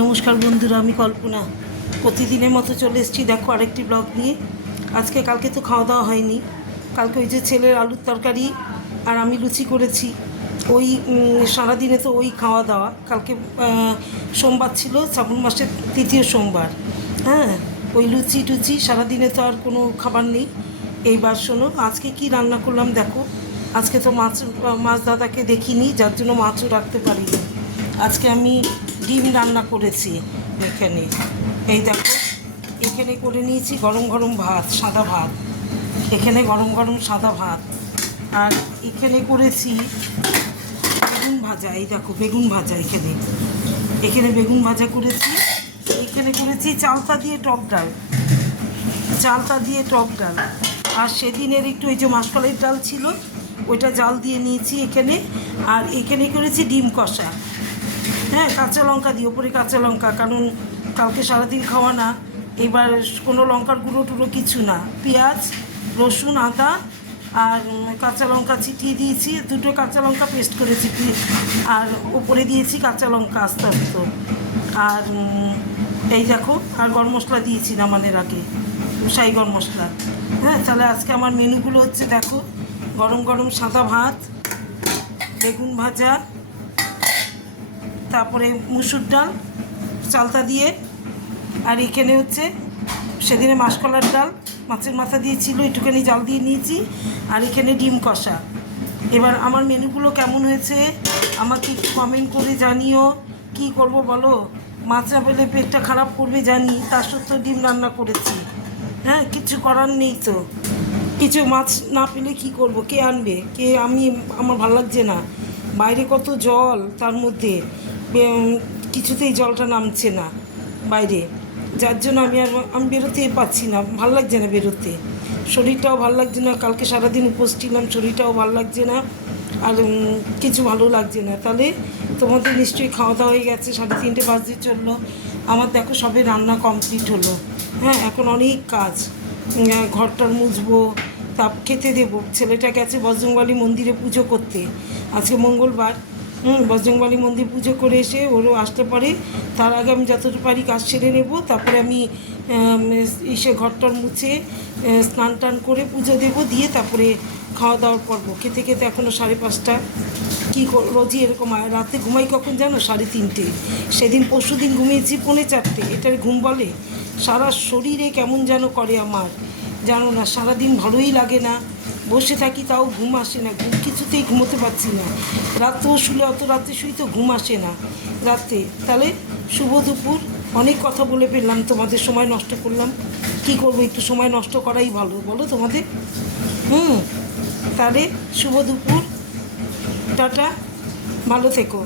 নমস্কার বন্ধুরা, আমি কল্পনা প্রতিদিনের মতো চলে এসেছি। দেখো আরেকটি ব্লগ নিয়ে। কালকে তো খাওয়া দাওয়া হয়নি। কালকে ওই যে ছেলের আলুর তরকারি আর আমি লুচি করেছি, ওই সারাদিনে তো ওই খাওয়া দাওয়া। কালকে সোমবার ছিল, শ্রাবণ মাসের তৃতীয় সোমবার। হ্যাঁ, ওই লুচি টুচি সারাদিনে তো আর কোনো খাবার নেই। এইবার শোনো আজকে কি রান্না করলাম দেখো। আজকে তো মাছ দাদাকে দেখিনি, যার জন্য মাছও রাখতে পারিনি। আজকে আমি ডিম রান্না করেছি এখানে। এই দেখো, এখানে করে নিয়েছি গরম গরম ভাত, সাদা ভাত। এখানে গরম গরম সাদা ভাত। আর এখানে করেছি বেগুন ভাজা। এই দেখো বেগুন ভাজা, এখানে বেগুন ভাজা করেছি। এখানে করেছি চালতা দিয়ে টক ডাল, আর সেদিনের একটু ওই যে মাসকলাইয়ের ডাল ছিল, ওইটা জাল দিয়ে নিয়েছি এখানে। আর এখানে করেছি ডিম কষা। হ্যাঁ, কাঁচা লঙ্কা দিই, ওপরে কাঁচা লঙ্কা, কারণ কালকে সারাদিন খাওয়া না। এবার কোনো লঙ্কার গুঁড়ো টুড়ো কিছু না, পেঁয়াজ রসুন আদা আর কাঁচা লঙ্কা ছিটিয়ে দিয়েছি, দুটো কাঁচা লঙ্কা পেস্ট করেছি, আর ওপরে দিয়েছি কাঁচা লঙ্কা আস্তে আস্তে। আর এই দেখো, আর গরম মশলা দিয়েছি নামানোর আগে, শাহি গরম মশলা। হ্যাঁ, তাহলে আজকে আমার মেনুগুলো হচ্ছে দেখো, গরম গরম সাদা ভাত, বেগুন ভাজা, তারপরে মুসুর ডাল চালতা দিয়ে, আর এখানে হচ্ছে সেদিনে মাসকলার ডাল, মাছের মাথা দিয়েছিল, একটুখানি জাল দিয়ে নিয়েছি, আর এখানে ডিম কষা। এবার আমার মেনুগুলো কেমন হয়েছে আমাকে কমেন্ট করে জানিও। কি করব বলো, মাছ না পেলে পেটটা খারাপ করবে জানি, তার সত্ত্বেও ডিম রান্না করেছি। হ্যাঁ, কিছু করার নেই তো। কিছু মাছ না পেলে কি করব, কে আনবে, আমার ভালো লাগছে না। বাইরে কত জল, তার মধ্যে কিছুতেই জলটা নামছে না বাইরে, যার জন্য আমি বেরোতেই পারছি না, ভালো লাগছে না বেরোতে, শরীরটাও ভালো লাগছে না। কালকে সারাদিন উপোস ছিলাম, শরীরটাও ভালো লাগছে না, আর কিছু ভালো লাগছে না। তাহলে তোমাদের নিশ্চয়ই খাওয়া দাওয়া হয়ে গেছে, 3:30 বাজতে চললো। আমার দেখো সবে রান্না কমপ্লিট হলো। হ্যাঁ, এখন অনেক কাজ, ঘরটার মুছবো, খেতে দেবো। ছেলেটা গেছে বজরংবলী মন্দিরে পুজো করতে, আজকে মঙ্গলবার। বজরংবলী মন্দির পুজো করে এসে ওরও আসতে পারে, তার আগে আমি যতটুকু পারি কাজ সেরে নেব। তারপরে আমি এসে ঘরটার মুছে স্নান টান করে পুজো দেবো, দিয়ে তারপরে খাওয়া দাওয়ার পর্ব। খেতে খেতে এখনও 5:30। কী রোজই এরকম রাতে ঘুমাই কখন জানো, 3:30। সেদিন পরশুদিন ঘুমিয়েছি 4:45। এটার ঘুম বলে? সারা শরীরে কেমন যেন করে আমার, জানো না, সারাদিন ভালোই লাগে না, বসে থাকি তাও ঘুম আসে না, কিছুতেই ঘুমোতে পারছি না। রাতেও শুলে, অত রাতে শুই তো ঘুম আসে না রাতে। তাহলে শুভ দুপুর, অনেক কথা বলে ফেললাম, তোমাদের সময় নষ্ট করলাম। কি করবো, একটু সময় নষ্ট করাই ভালো বলো তোমাদের। তাহলে শুভ দুপুর, টাটা, ভালো থেকো।